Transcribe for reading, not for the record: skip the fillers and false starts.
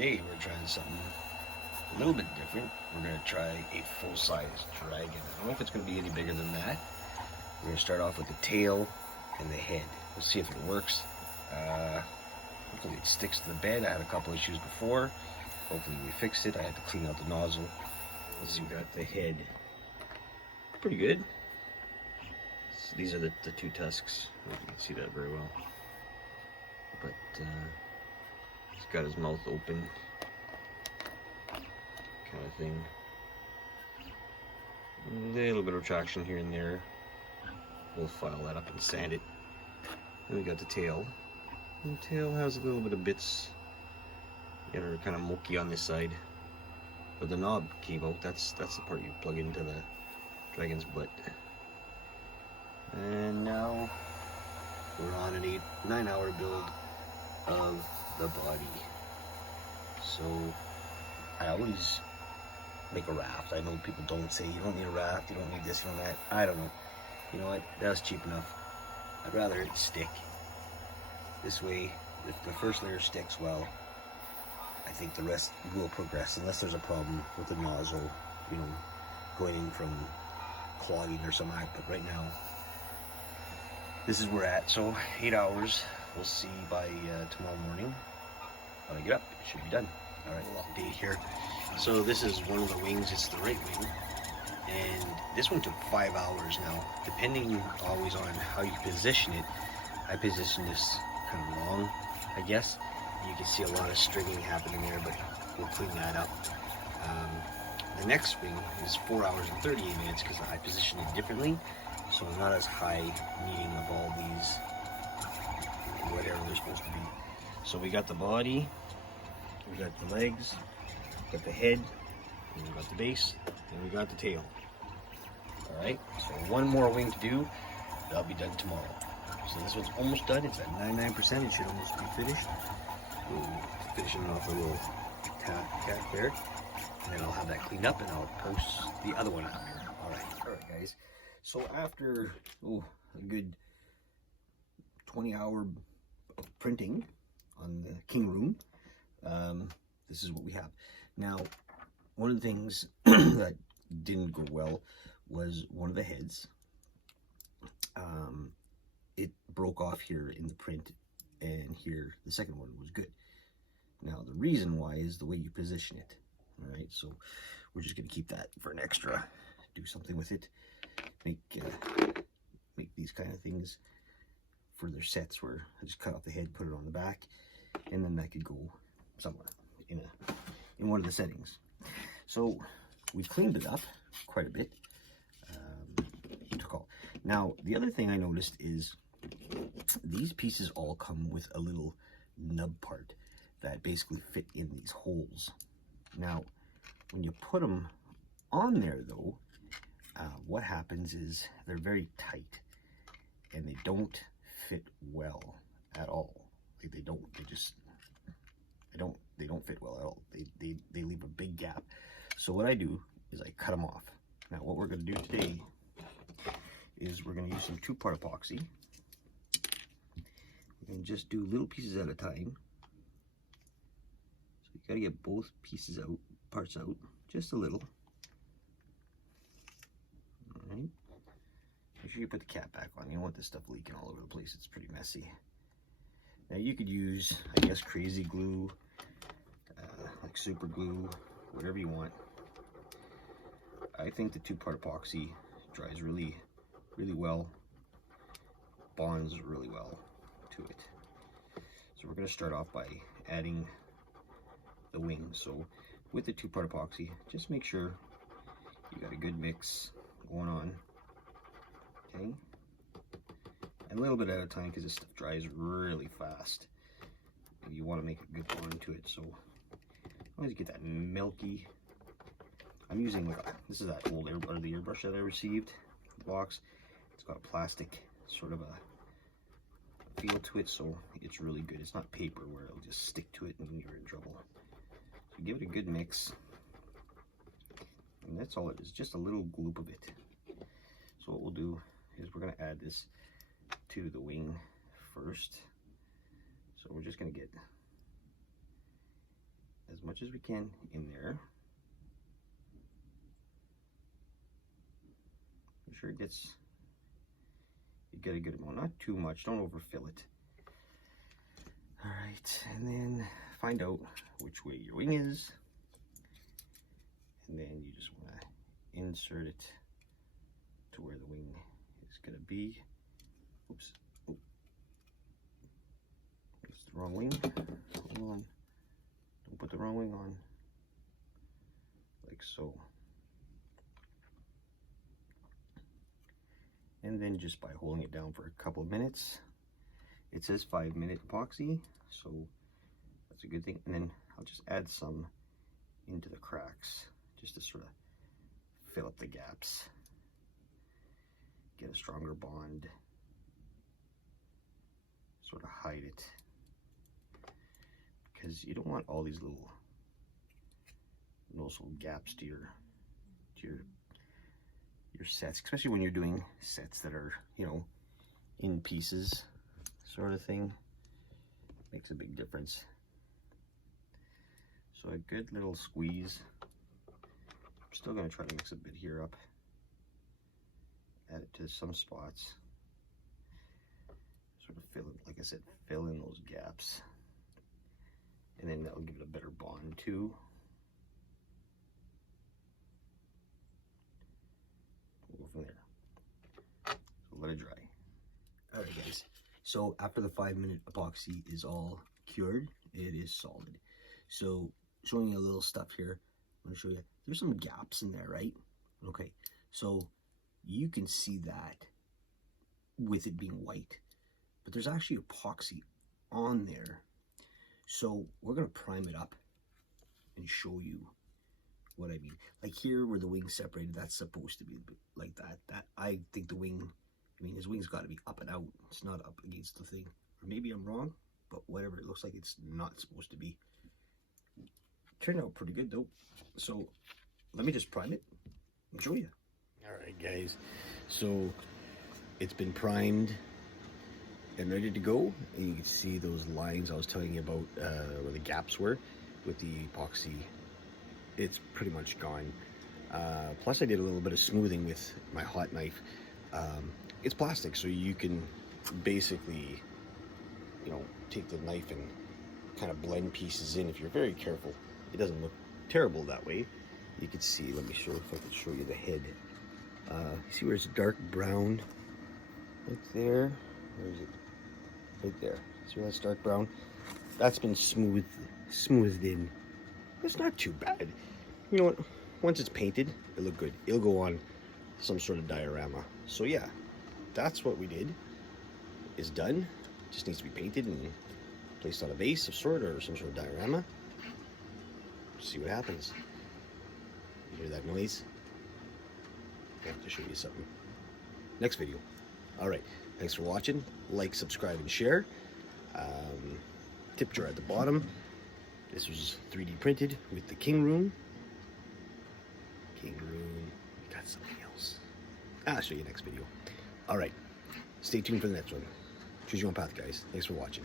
today we're trying something a little bit different. We're going to try a full-size dragon. I don't know if it's going to be any bigger than that. We're going to start off with the tail and the head. We'll see if it works. Hopefully it sticks to the bed. I had a couple issues before. Hopefully we fixed it. I had to clean out the nozzle. Let's see, we got the head. Pretty good. So these are the two tusks. I don't know if you can see that very well. But he's got his mouth open, kind of thing. A little bit of traction here and there. We'll file that up and sand it. Then we got the tail. And the tail has a little bit of bits that are kind of mucky on this side. But the knob came out. That's the part you plug into the dragon's butt. And now we're on an 9-hour build of the body. So I always make a raft. I know people don't say you don't need a raft, you don't need this, you don't that. I don't know. You know what? That's cheap enough. I'd rather it stick. This way, if the first layer sticks well, I think the rest will progress, unless there's a problem with the nozzle, you know, going in from clogging or something. But right now, this is where we're at. So 8 hours. We'll see by tomorrow morning. When I get up, it should be done. All right, long day here. So this is one of the wings. It's the right wing, and this one took 5 hours now. Depending always on how you position it. I position this kind of wrong, I guess. You can see a lot of stringing happening there, but we'll clean that up. The next wing is 4 hours and 38 minutes because I positioned it differently, so I'm not as high needing of all these, whatever they're supposed to be. So we got the body, we got the legs, we got the head, and we got the base, and we got the tail. Alright, so one more wing to do. That'll be done tomorrow. So this one's almost done. It's at 99%. It should almost be finished. Finishing off a little tack there. And then I'll have that cleaned up and I'll post the other one after. Alright guys. So after a good 20-hour printing on the King Room, this is what we have. Now, one of the things that didn't go well was one of the heads. It broke off here in the print, and here the second one was good. Now the reason why is the way you position it. All right, so we're just gonna keep that for an extra. Do something with it. Make these kind of things for their sets where I just cut off the head, put it on the back, and then that could go somewhere in one of the settings. So we cleaned it up quite a bit. Now the other thing I noticed is these pieces all come with a little nub part that basically fit in these holes. Now when you put them on there though, what happens is they're very tight and they don't fit well at all. Like they don't fit well at all. They leave a big gap. So what I do is I cut them off. Now what we're going to do today is we're going to use some 2-part epoxy. We're going to just do little pieces at a time. So you got to get both pieces out, parts out, just a little. All right. Make sure you put the cap back on. You don't want this stuff leaking all over the place. It's pretty messy. Now you could use, I guess, crazy glue, like super glue, whatever you want. I think the 2-part epoxy dries really well, bonds really well to it. So we're going to start off by adding the wing. So with the 2-part epoxy, just make sure you got a good mix going on, okay? And a little bit at a time because this stuff dries really fast. You want to make a good bond to it, so always get that milky. I'm using this is that old airbrush that I received, the box. It's got a plastic sort of a feel to it, so it's really good. It's not paper where it'll just stick to it and you're in trouble. So give it a good mix. And that's all it is, just a little gloop of it. So what we'll do is we're going to add this to the wing first. So we're just going to get as as much as we can in there. Make sure it gets, you get a good amount, not too much, don't overfill it. All right, and then find out which way your wing is. And then you just want to insert it to where the wing is going to be. Oops. Oh. It's the wrong wing. Hold on. Don't put the wrong wing on. Like so. And then just by holding it down for a couple of minutes. It says 5-minute epoxy, so that's a good thing. And then I'll just add some into the cracks, just to sort of fill up the gaps, get a stronger bond, sort of hide it, because you don't want all these little gaps to your sets, especially when you're doing sets that are, you know, in pieces sort of thing. Makes a big difference. So a good little squeeze. I'm still going to try to mix a bit here up. Add it to some spots. Sort of fill it, like I said, fill in those gaps. And then that'll give it a better bond too. We'll go from there. So let it dry. All right, guys. So after the 5-minute epoxy is all cured, it is solid. So showing you a little stuff here, I'm going to show you, there's some gaps in there, right? Okay, so you can see that with it being white, but there's actually epoxy on there. So we're going to prime it up and show you what I mean. Like here where the wing's separated, that's supposed to be like that. That, I think the wing, I mean, his wing's got to be up and out. It's not up against the thing. Or maybe I'm wrong, but whatever. It looks like it's not supposed to be. Turned out pretty good, though. So, let me just prime it and show you. Alright, guys. So, it's been primed and ready to go. And you can see those lines I was telling you about where the gaps were with the epoxy. It's pretty much gone. Plus, I did a little bit of smoothing with my hot knife. It's plastic, so you can basically, you know, take the knife and kind of blend pieces in if you're very careful. It doesn't look terrible that way. You can see, let me show if I can show you the head. See where it's dark brown? Right there. Where is it? Right there. See where that's dark brown? That's been smoothed in. It's not too bad. You know what? Once it's painted, it'll look good. It'll go on some sort of diorama. So yeah, that's what we did. It's done. Just needs to be painted and placed on a base of sort or some sort of diorama. See what happens. You hear that noise? I have to show you something. Next video. Alright, thanks for watching. Like, subscribe, and share. Tip jar at the bottom. This was 3D printed with the King Room. King Room. Got something else. I'll show you next video. Alright, stay tuned for the next one. Choose your own path, guys. Thanks for watching.